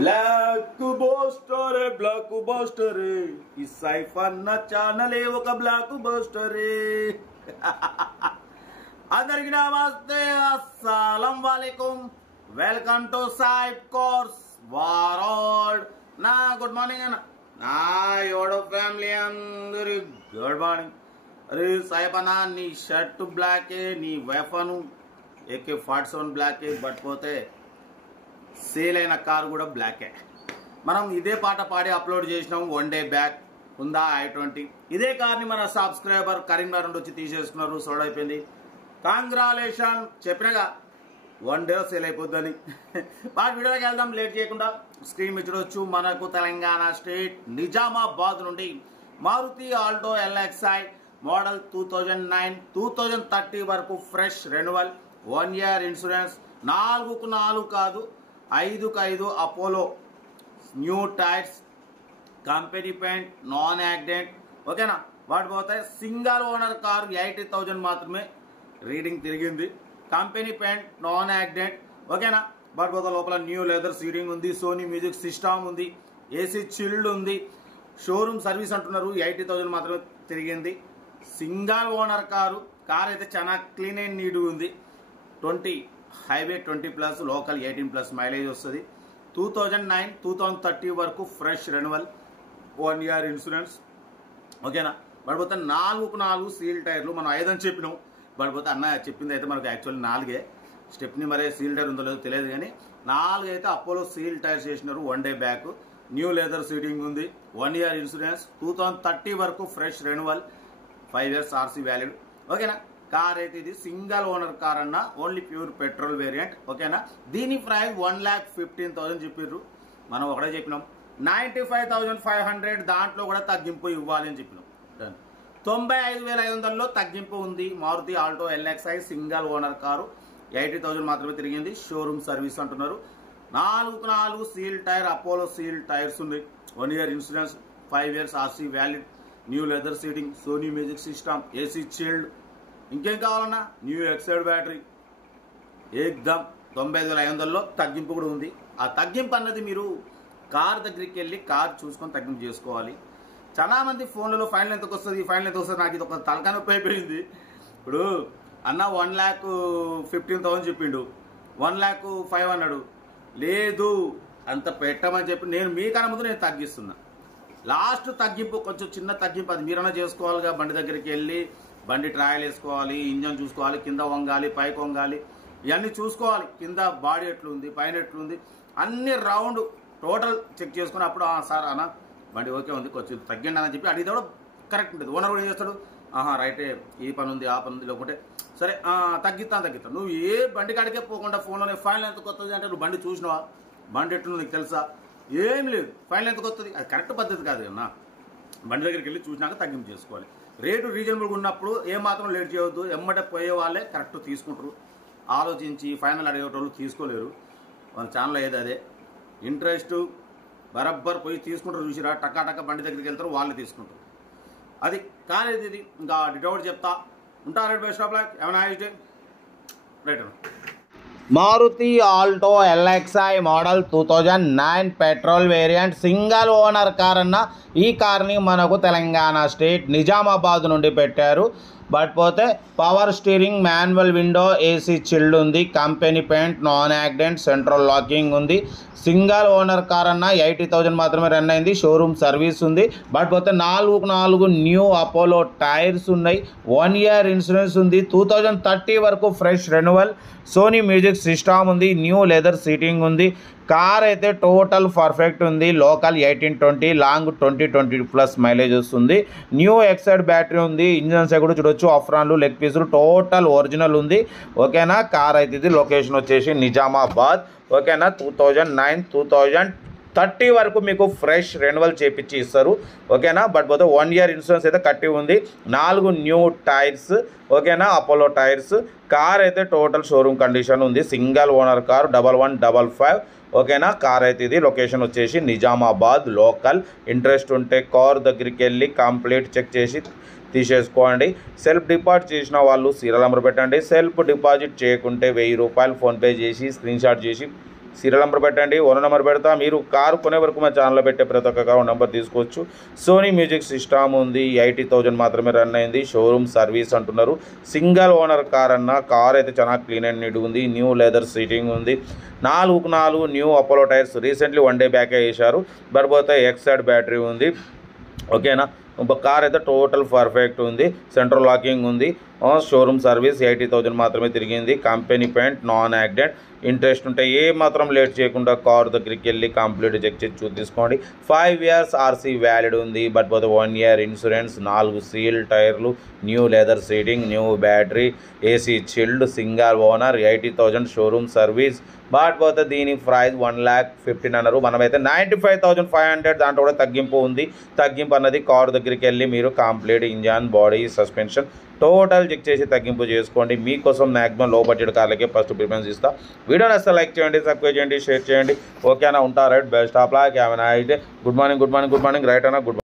Block buster ఈ సైఫ్ అన్న ఛానలే ఒక బ్లాక్ బస్టర్. అందరికి నమస్తే, అస్సలం వాలేకుం. Welcome to Saif cars world. నా గుడ్ మార్నింగ్ అన్న, నా యోడో ఫ్యామిలీ అందరి గుడ్ మార్నింగ్. అరే సైఫ్ అన్న, నీ షర్ట్ బ్లాకే, నీ వెఫను AK-47 బ్లాకే, బట్ పోతే సేల్ అయిన కారు కూడా బ్లాకే. మనం ఇదే పాట పాడి అప్లోడ్ చేసినాం 1 డే బ్యాక్. ఉందా i20. ఇదే కార్ని మన సబ్స్క్రైబర్ కరీంనగర్ నుండి వచ్చి తీసేసుకున్నారు, సోల్డ్ అయిపోయింది. కాంగ్రాలేషన్, చెప్పినగా 1 డేలో సేల్ అయిపోద్దని. బాగా వీడియోకి వెళ్దాం లేట్ చేయకుండా. స్క్రీన్ మీద చూడొచ్చు, మనకు తెలంగాణ స్టేట్ నిజామాబాద్ నుండి మారుతి ఆల్టో LXi మోడల్ 2009 2030 వరకు ఫ్రెష్ రెన్యువల్, 1 year ఇన్సూరెన్స్, 4కు 4 కాదు 5కు 5 Apollo new tyres, company paint, non accident. ఓకేనా, వాటి పోతే సింగల్ ఓనర్ కారు 80,000 మాత్రమే రీడింగ్ తిరిగింది. Company paint, non accident. ఓకేనా, వాటి పోతే లోపల న్యూ లెదర్ సీటింగ్ ఉంది, సోనీ మ్యూజిక్ సిస్టమ్ ఉంది, ఏసీ చిల్డ్ ఉంది. షోరూమ్ సర్వీస్ అంటున్నారు, 80,000 మాత్రమే తిరిగింది. సింగల్ ఓనర్ కారు అయితే చాలా క్లీన్ అండ్ నీట్ ఉంది. 20 హైవే 20+, లోకల్ 18+ మైలేజ్ వస్తుంది. 2009 2030 వరకు ఫ్రెష్ రెన్యువల్, 1 year ఇన్సూరెన్స్. ఓకేనా, పడిపోతే 4కు 4 సీల్ టైర్లు. మనం 5 అని చెప్పినాం, పడిపోతే అన్న చెప్పింది అయితే మనకు యాక్చువల్లీ 4. స్టెప్ని మరే సీల్ టైర్ ఉందో లేదో తెలియదు, కానీ 4 అయితే అపోలో సీల్ టైర్స్ చేసినారు 1 day back. New leather seating ఉంది, 1 year ఇన్సూరెన్స్, 2030 వరకు fresh renewal, 5 years RC valid. ఓకేనా, కార్ అయితే ఇది సింగల్ ఓనర్ కార్ అన్న, ఓన్లీ ప్యూర్ పెట్రోల్ వేరియంట్. ఓకేనా, దీని ప్రైస్ 1,15,000 చెప్పారు. మనం ఒకటే చెప్పినాం 95,500, దాంట్లో కూడా తగ్గింపు ఇవ్వాలి అని చెప్పినాం. 95,500లో తగ్గింపు ఉంది. Maruti Alto LXi single owner car, 80,000 మాత్రమే తిరిగింది. షోరూమ్ సర్వీస్ అంటున్నారు. 4కు 4 seal tyre, Apollo seal tyres ఉంది, 1 year insurance, 5 years RC valid, new leather seating, Sony music system, AC chilled. ఇంకేం కావాలన్నా, న్యూ ఎక్సైడ్ బ్యాటరీ. ఏకదమ్ 95,500లో తగ్గింపు కూడా ఉంది. ఆ తగ్గింపు అన్నది మీరు కార్ దగ్గరికి వెళ్ళి కార్ చూసుకొని తగ్గింపు చేసుకోవాలి. చాలా మంది ఫోన్లలో ఫైనల్ ఎంతకు వస్తుంది, ఫైనల్ ఎంత వస్తుంది, నాకు ఇది ఒక తలకాయ నొప్పి అయిపోయింది. ఇప్పుడు అన్న 1,15,000 చెప్పిండు, 1,05,000 అన్నాడు. లేదు అంత పెట్టమని చెప్పి నేను మీకన్నా ముందు నేను తగ్గిస్తున్నా. లాస్ట్ తగ్గింపు కొంచెం చిన్న తగ్గింపు, అది మీరన్నా చేసుకోవాలిగా. బండి దగ్గరికి వెళ్ళి బండి ట్రయల్ వేసుకోవాలి, ఇంజన్ చూసుకోవాలి, కింద వంగాలి, పైకి వంగాలి, ఇవన్నీ చూసుకోవాలి. కింద బాడీ ఎట్లుంది, పైన ఎట్లుంది, అన్ని రౌండ్ టోటల్ చెక్ చేసుకుని అప్పుడు సార్ అన్న బండి ఓకే ఉంది, కొంచెం తగ్గిండి అని చెప్పి అడిగితే కూడా కరెక్ట్ ఉంటుంది. ఓనర్ కూడా ఏం చేస్తాడు, రైటే ఈ పని ఉంది, ఆ పని ఉంది, లేకుంటే సరే తగ్గిస్తాను. నువ్వు ఏ బండి కాడికే పోకుండా ఫోన్లోనే ఫైనల్ ఎంత కొత్తది అంటే నువ్వు బండి చూసినావా, బండి ఎట్లుంది నీకు తెలుసా, ఏమి లేదు. ఫైనల్ ఎంత కొత్తది, అది కరెక్ట్ పద్ధతి కాదు అన్న. బండి దగ్గరికి వెళ్ళి చూసినాక తగ్గింపు చేసుకోవాలి. రేటు రీజనబుల్గా ఉన్నప్పుడు ఏమాత్రం లేట్ చేయవద్దు. ఎమ్మటే పోయే వాళ్ళే కరెక్ట్ తీసుకుంటారు. ఆలోచించి ఫైనల్ అడిగేటోళ్ళు తీసుకోలేరు. మన ఛానల్ ఏది అదే, ఇంట్రెస్ట్ బరబ్బర్ పోయి తీసుకుంటారు. చూసిరా, టక్కా బండి దగ్గరికి వెళ్తారు, వాళ్ళే తీసుకుంటారు. అది కాలేదు ఇది. ఇంకా డిటౌట్ చెప్తా ఉంటారు. రైట్, బెస్ట్ ఆఫ్ లక్, ఏమైనా day right. Maruti Alto LXi model 2009 petrol variant single owner car అన్న. ఈ కార్ని మనకు తెలంగాణ స్టేట్ నిజామాబాద్ నుండి పెట్టారు. బట్ పోతే power steering, manual window, AC chilled ఉంది, company paint, non accident, central locking ఉంది. సింగల్ ఓనర్ కార్ అన్న, 80,000 మాత్రమే రన్ అయింది. షోరూమ్ సర్వీస్ ఉంది. బట్ పోతే 4కు 4 న్యూ అపోలో టైర్స్ ఉన్నాయి, 1 year ఇన్సూరెన్స్ ఉంది, 2030 వరకు fresh renewal, Sony music system ఉంది, న్యూ లెదర్ సీటింగ్ ఉంది. కార్ అయితే టోటల్ పర్ఫెక్ట్ ఉంది. లోకల్ 18-20, లాంగ్ 20-20+ మైలేజ్ వస్తుంది. న్యూ ఎక్సైడ్ బ్యాటరీ ఉంది. ఇంజన్స్ కూడా చూడొచ్చు, అఫ్రాన్లు, లెగ్ పీసులు టోటల్ ఒరిజినల్ ఉంది. ఓకేనా, కార్ అయితే ఇది లొకేషన్ వచ్చేసి నిజామాబాద్. ఓకేనా, 2009 2030 వరకు మీకు ఫ్రెష్ రెన్యువల్ చేపించి ఇస్తారు. ఓకేనా, బట్ పోతే 1 year ఇన్సూరెన్స్ అయితే కట్టి ఉంది. 4 న్యూ టైర్స్. ఓకేనా, అపోలో టైర్స్. కార్ అయితే టోటల్ షోరూమ్ కండిషన్ ఉంది. Single owner car, 1155. ఓకేనా, కార్ అయితే ఇది లొకేషన్ వచ్చేసి నిజామాబాద్ లోకల్. ఇంట్రెస్ట్ ఉంటే కార్ దగ్గరికి వెళ్ళి కంప్లీట్ చెక్ చేసి తీసేసుకోండి. సెల్ఫ్ డిపాజిట్ చేసిన వాళ్ళు సీరియల్ నెంబర్ పెట్టండి. సెల్ఫ్ డిపాజిట్ చేయకుంటే 1000 రూపాయలు ఫోన్పే చేసి స్క్రీన్ షాట్ చేసి సీరియల్ నెంబర్ పెట్టండి, ఓనర్ నెంబర్ పెడతా. మీరు కారు కొనే వరకు మా ఛానల్లో పెట్టే ప్రతి ఒక్క కారు నెంబర్ తీసుకోవచ్చు. సోనీ మ్యూజిక్ సిస్టమ్ ఉంది, 80,000 మాత్రమే రన్ అయింది. షోరూమ్ సర్వీస్ అంటున్నారు. సింగిల్ ఓనర్ కార్ అన్న. కార్ అయితే చాలా క్లీన్ అండ్ నీట్గా ఉంది. న్యూ లెదర్ సీటింగ్ ఉంది. 4 new Apollo tyres recently 1 day బ్యాకే వేశారు. బర్బోతే ఎక్సైడ్ బ్యాటరీ ఉంది. ఓకేనా, కార్ అయితే టోటల్ పర్ఫెక్ట్ ఉంది. సెంట్రల్ లాకింగ్ ఉంది. షోరూమ్ సర్వీస్ 80,000 మాత్రమే తిరిగింది. Company paint, non accident. Interest ఉంటే ఏ మాత్రం లేట్ చేయకుండా కార్ దగ్గరికి వెళ్ళి కంప్లీట్ చెక్ చేసి తీసుకోండి. 5 years ఆర్సీ వ్యాలిడ్ ఉంది. బట్ పోతే 1 year ఇన్సూరెన్స్, 4 సీల్ టైర్లు, new leather seating, new battery, AC chilled, single owner, 80,000 showroom service. But పోతే దీని ప్రైస్ 1,15,000 అన్నారు. మనమైతే 95,500. దాంట్లో కూడా తగ్గింపు ఉంది. తగ్గింపు అన్నది కార్ దగ్గరికి వెళ్ళి మీరు complete engine, body, suspension total check చేసి తగ్గింపు చేసుకోండి. మీకోసం మ్యాక్సిమం లో బడ్జెట్ కార్లకే ఫస్ట్ ప్రిఫరెన్స్ ఇస్తా. వీడియోని అసలు లైక్ చేయండి, సబ్స్క్రైబ్ చేయండి, షేర్ చేయండి. ఓకేనా, ఉంటా right. Best of luck. Have a nice day. Good morning right అన్న. గుడ్